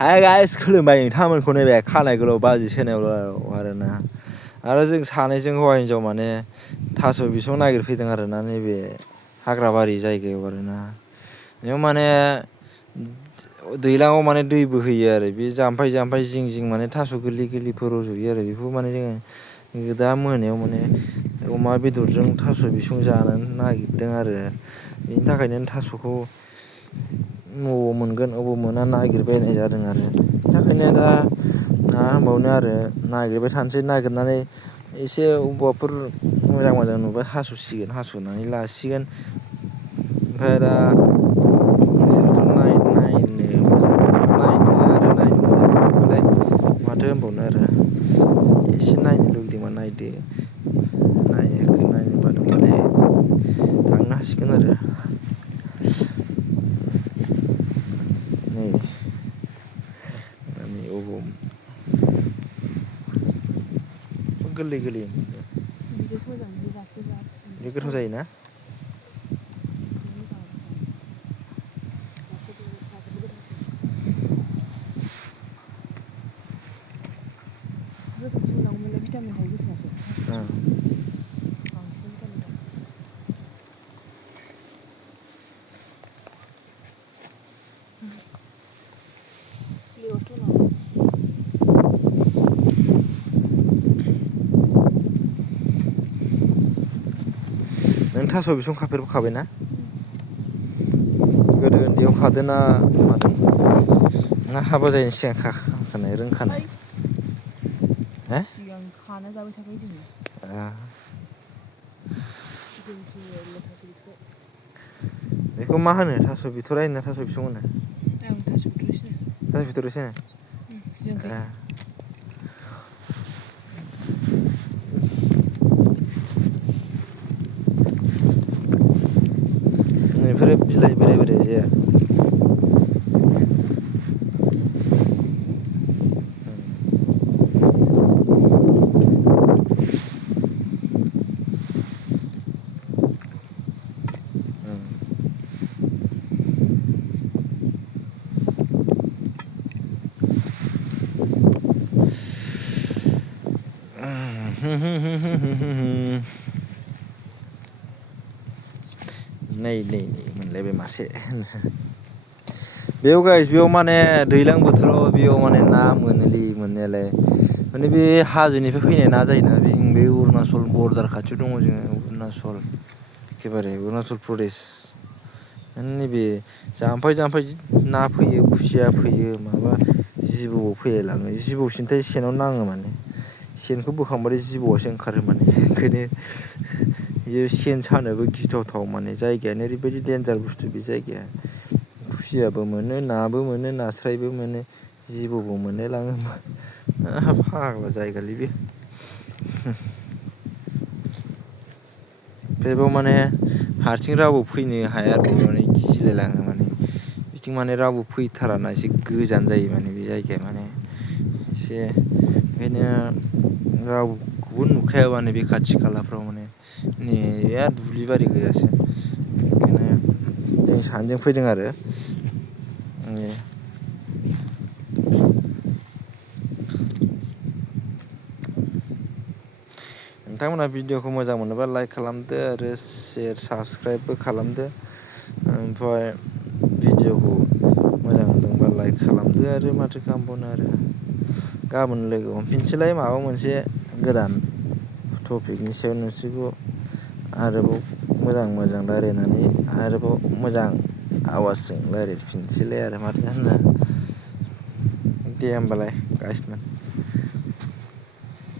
Hi guys खुलुमबाय नोंथांमोनखौ नैबे खानाय गोलाव बाजि सेनेलाव आरोना। आरो जों सानैजों हौवा हिन्जाव माने थास' बिसं नागिरफैदों आरोना नैबे हाग्राबारि जायगायाव आरोना। बेयाव माने दैज्लाङाव माने दै बोहैयो आरो बे जाम्फै जिं जिं माने थास' गोरलै रज'यो आरो बेखौ माने जोङो दा मोनायाव माने अमा बेदरजों थास' बिसं जानो नागिरदों आरो। बेनि थाखायनो थास'खौ बबाव मोनगोन अबाव मोना नागिरबायनाय जादों आरो बिनि थाखायनो दा मा होनबावनो आरो नागिरबाय थानोसै नागिरनानै एसे अबावबाफोर मोजां नुबा हास'सिगोन हास'नानै लासिगोन। ओमफ्राय दा नोंसोरथ' नायनो मोजां आरो नायनो मोजांलाय माथो होनबावनो आरो एसे नायनो लुगैदोंबा नायदो नायनो बादोंबालाय थांनो हासिगोन आरो। नै अबाव गोरलै मोनो बिदिसो मोजां बिदि राफोद बे बिदिसो गोथाव थावो। जायोना बेखौनो मोजां मोनो जानो राफोद गोथावसिन। गोसोमसो मोननांगौमोनलाय भिटामिन थायो गोसोमासो थास' बिसङाव बांसिन भिटामिन दं। लेवारथ' न' नों थास' बिसं खाफेरखाबायना? उम गोदो उन्दैयाव खादोना मादों ना हाबा जायैनि सिगां खाखानाय रोंखानाय? ओइ हो सिगां खाना जाबाय थाखायो जोङो। जौ होलायलाय थास' बिथ'राइ बेखौ मा होनो थास' बिथ'राय होनो थास' बिसं होनो? आं थास' बिथ'रायसो होनो। थास' बिथ'रायसो होनो जोंखै बेफोरो बिलाइ बोराय जाया? नै मोनलायबाय मासे बेयाव माने दैज्लां बोथोराव बेयाव माने ना मोनोलै मोननायालाय माने बे हाजोनिफ्राय फैनाय ना जायोना बे अरुणाचल बरदार खाथियाव दङ जोङो अरुणाचल एखेबारे अरुणाचल प्रदेश नैबे जाम्फै ना फैयो खुसिया फैयो माबा जिबौआव फैलायलाङो जिबौ सिन्थाय सेनाव नाङो माने सेनखौ बोखांबाथाय जिबौआसो ओंखारो माने ओंखायनो बेयो सेन सानोबो गिथावथाव माने जायगायानो ओरैबायदि देन्जार बुस्थु बे जायगाया खुसियाबो मोनो नाबो मोनो नास्रायबो मोनो जिबौबो मोनलाय लाङो फाग्ला जायगालै बे बेयाव माने हारसिं रावबो फैनो हाया आरो माने गिलायलाङो माने बिथिं माने रावबो फैथाराना एसे गोजान जायो माने बे जायगाया माने एसे ओंखायनो रावखौबो नुखाया माने बे खाथि खालाफ्राव माने नेया दुब्लि बारि गोजासो ओंखायनो जों सानैजों फैदों आरो नोंथांमोनहा भिडिअखौ मोजां मोनोबा लाइक खालामदो आरो सेयार साबसक्राइबबो खालामदो ओमफ्राय भिडिअखौ मोजां मोनदोंबा लाइक खालामदो आरो माथो खालामबावनो आरो गाबोन लोगो हमफिनसैलाय माबा मोनसे गोदान टपिकनि सायाव नोंसोरखौ आरोबाव मोजां रायलायनानै आरोबाव मोजां आवाजजों रायज्लायफिनसैलाय आरो माथो होनो दे होमबालाय गाइसमोन।